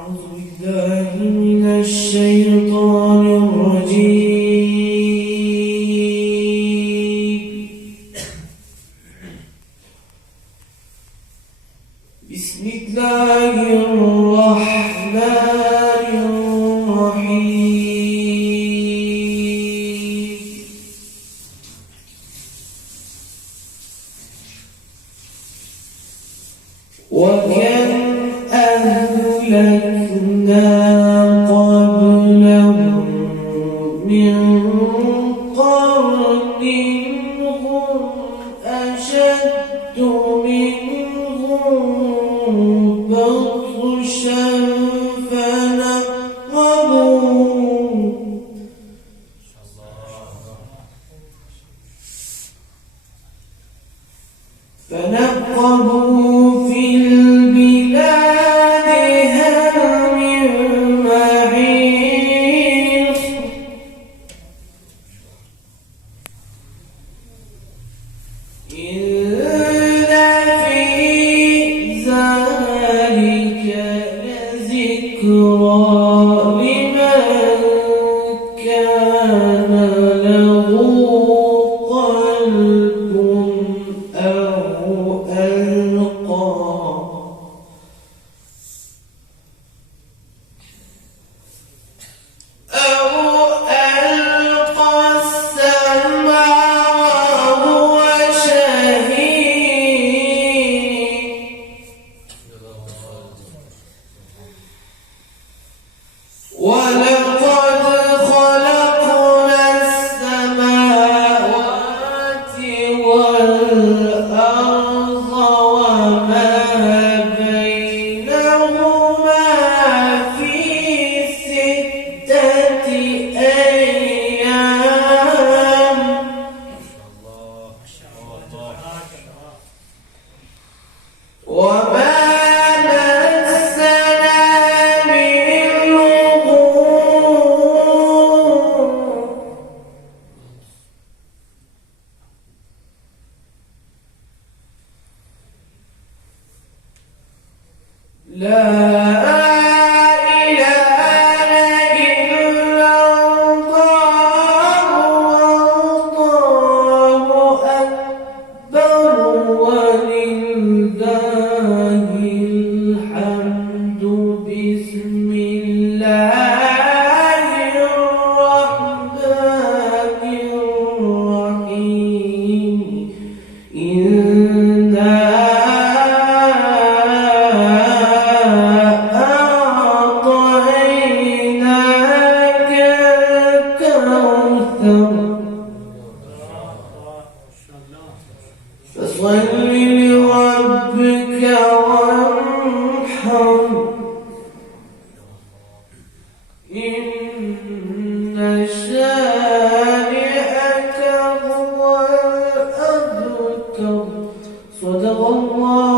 أعوذ بالله من الشيطان الرجيم. بسم الله الرحمن الرحيم. وكم أهلكنا قبلهم من قرن هم أشد منهم بطشا فنقبوا في البلاد هل من محيص إن في ذلك لذكرى لمن كان له قلب أو ألقى السمع وهو شهيد ولقد خلقنا السماوات والأرض وما بينهما في 6 أيام وما مسنا من لغوب لا إله إلا الله والله أكبر ولله الحمد بسم الله الرحمن الرحيم إنا أعطيناك الكوثر فصل لربك وانحر إن شانئك هو الأبتر صدق الله